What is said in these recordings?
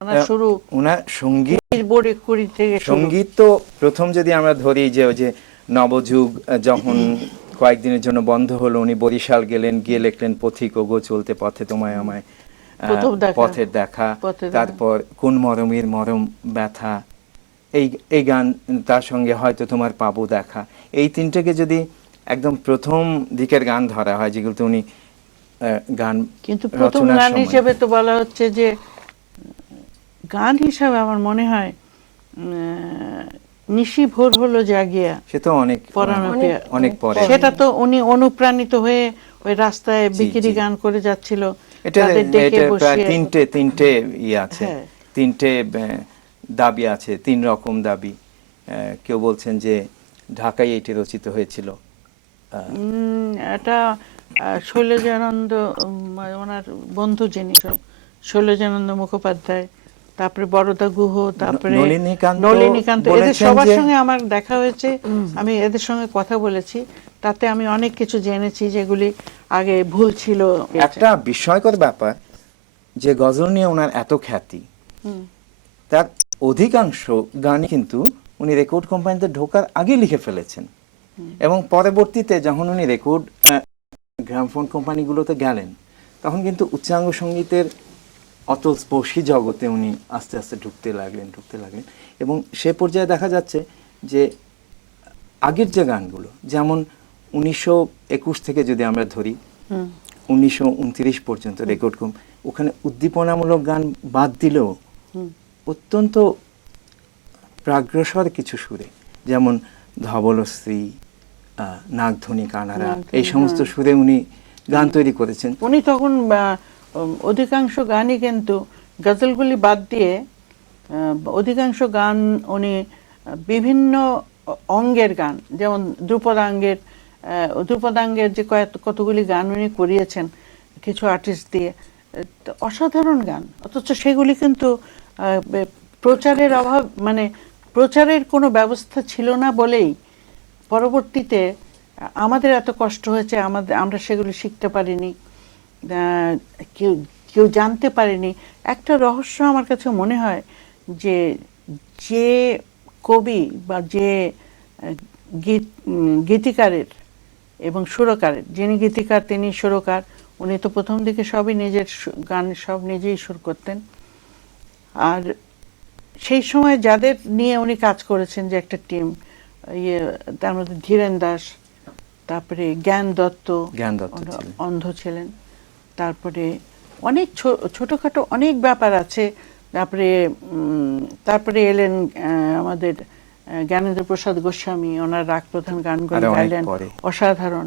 শুরু ওনার সঙ্গীত বোর্ডে কুড়ি থেকে সঙ্গীত তো প্রথম যদি আমরা ধরি যে ওই যে নবযুগ যখন কয়েকদিনের জন্য বন্ধ হলো, উনি বরিশাল গেলেন, গিয়ে লিখলেন পথিক ওগো চলতে পথে তোমায় আমায়, পথের দেখা, তারপর কোন মরমের মরম ব্যথা, এই গান, তার সঙ্গে হয়তো তোমার পাবো দেখা, এই তিনটাকে যদি একদম প্রথম দিকের গান ধরা হয় যেগুলোতে উনি গান কিন্তু প্রথম গান হিসেবে তো বলা হচ্ছে যে গান হিসাবে আমার মনে হয় নিশি ভোর হলো জাগিয়া, সে তো অনেক অনেক পরে, সেটা তো উনি অনুপ্রাণিত হয়ে ওই রাস্তায় বিকিরি গান করে যাচ্ছিল, তাদের ডেকে বসিয়ে তিনটে ইয়ে আছে, তিনটে দাবি আছে, তিন রকম দাবি। কেউ বলছেন যে ঢাকায় এটি রচিত হয়েছিল, এটা শৈলজানন্দ ওনার বন্ধু যিনি শৈলজানন্দ মুখোপাধ্যায়, তারপরে বরদা গুহ, তারপরে নলিনীকান্ত, এদের সবার সঙ্গে আমার দেখা হয়েছে, আমি এদের সঙ্গে কথা বলেছি, তাতে আমি অনেক কিছু জেনেছি যেগুলি আগে ভুল ছিল। একটা বিস্ময়কর ব্যাপার যে গজল নিয়ে ওনার এত খ্যাতি, তার অধিকাংশ গানই কিন্তু উনি রেকর্ড কোম্পানিতে ঢোকার আগে লিখে ফেলেছেন, এবং পরবর্তীতে যখন উনি রেকর্ড গ্রামফোন কোম্পানিগুলোতে গেলেন তখন কিন্তু উচ্চাঙ্গ সঙ্গীতের অতস্পর্শী জগতে উনি আস্তে আস্তে ঢুকতে লাগলেন, এবং সে পর্যায়ে দেখা যাচ্ছে যে আগের যে গানগুলো, যেমন 1921 থেকে যদি আমরা ধরি 1929 পর্যন্ত রেকর্ড ওখানে উদ্দীপনামূলক গান বাদ দিলেও অত্যন্ত প্রাগ্রসর কিছু সুরে, যেমন ধবলশ্রী, নাগধ্বনি, কানাড়া, এই সমস্ত সুরে উনি গান তৈরি করেছেন। উনি তখন অধিকাংশ গানই কিন্তু গজলগুলি বাদ দিয়ে অধিকাংশ গান উনি বিভিন্ন অঙ্গের গান, যেমন ধ্রুপদাঙ্গের যে কতগুলি গান উনি করিয়েছেন কিছু আর্টিস্ট দিয়ে, অসাধারণ গান, অথচ সেগুলি কিন্তু প্রচারের অভাব, মানে প্রচারের কোনো ব্যবস্থা ছিল না বলেই পরবর্তীতে আমাদের এত কষ্ট হয়েছে, আমরা সেগুলি শিখতে পারিনি, কেউ জানতে পারেনি। একটা রহস্য আমার কাছে মনে হয় যে যে কবি বা যে গীতিকারের এবং সুরকারের, যিনি গীতিকার তিনি সুরকার, উনি তো প্রথম দিকে সবই নিজের গান সব নিজেই সুর করতেন, আর সেই সময় যাদের নিয়ে উনি কাজ করেছেন যে একটা টিম, তার মধ্যে ধীরেন দাস, তারপরে জ্ঞান দত্ত অন্ধ ছিলেন, তারপরে অনেক ছোটখাটো অনেক ব্যাপার আছে, তারপরে এলেন আমাদের জ্ঞানেন্দ্র প্রসাদ গোস্বামী, ওনার রাগ প্রধান গানগুলি গাইলেন অসাধারণ,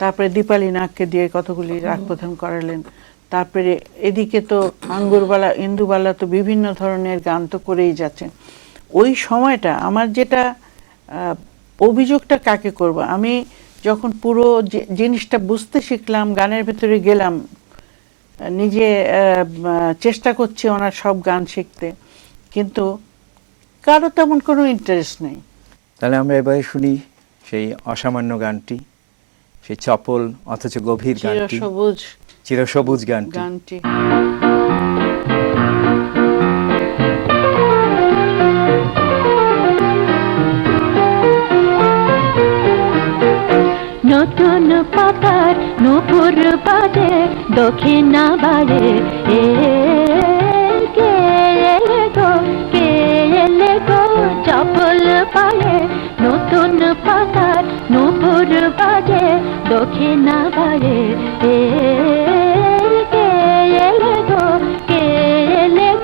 তারপরে দীপালি নাগকে দিয়ে কতগুলি রাগ প্রধান করালেন, তারপরে এদিকে তো আঙ্গুরবালা, ইন্দুবালা তো বিভিন্ন ধরনের গান তো করেই যাচ্ছেন। ওই সময়টা আমার যেটা অভিযোগটা কাকে করব, আমি যখন পুরো জিনিসটা বুঝতে শিখলাম, গানের ভেতরে গেলাম, নিজে চেষ্টা করছি ওনার সব গান শিখতে, কিন্তু কারো তেমন কোনো ইন্টারেস্ট নেই। তাহলে আমরা এবারে শুনি সেই অসামান্য গানটি, সেই চপল অথচ গভীর গানটি, চিরসবুজ গানটি। নতুন পাতার নূপুর বাজে দক্ষিণা বাজে, কে এলে গো চপল পায়ে, নতুন পাতার নূপুর বাজে দক্ষিণা বাজে, কে এলে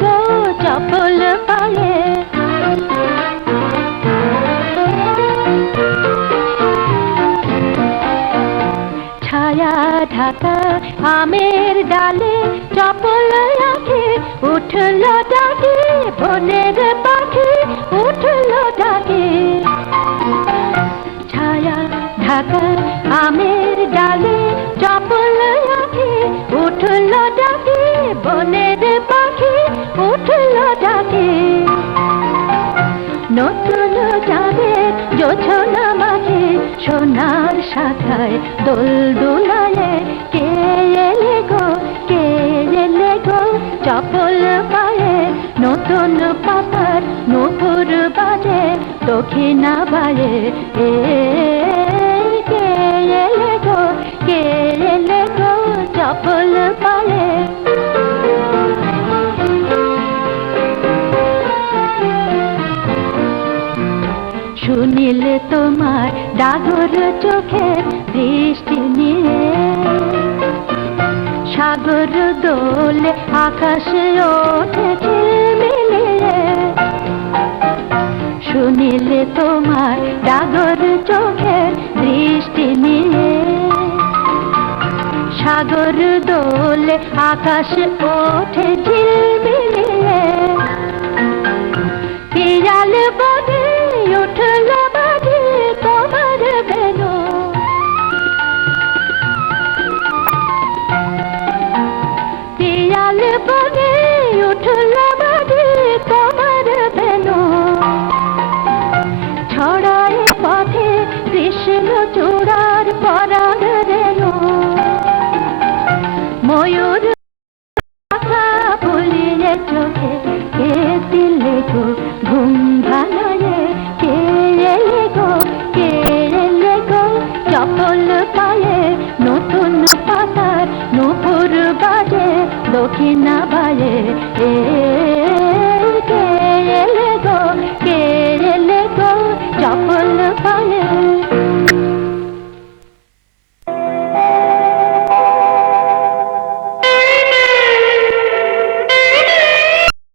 গো চপল পায়ে। ছায়া ঢাকা আমের ডালে চপল আঁখি উঠল ডাকে, বনের পাখি উঠল ডাকে। ছায়া ঢাকা আমের ডালে চপল আঁখি উঠল ডাকে, বনের পাখি উঠল ডাকে। নতুন যাদের জোছনা মাঝে সোনার শাখায় দোল দোলায়, কে এলে গো চপল পায়ে, দক্ষিণা বায়ে কে এলে গো চপল পায়ে শুনিলে তোমার ডাগর চোখে দৃষ্টি নিয়ে সাগর দোলে আকাশে ওঠে ঝিলমিলিয়ে শুনিলে তোমার ডাগর চোখের দৃষ্টি নিয়ে সাগর দোলে আকাশে ওঠে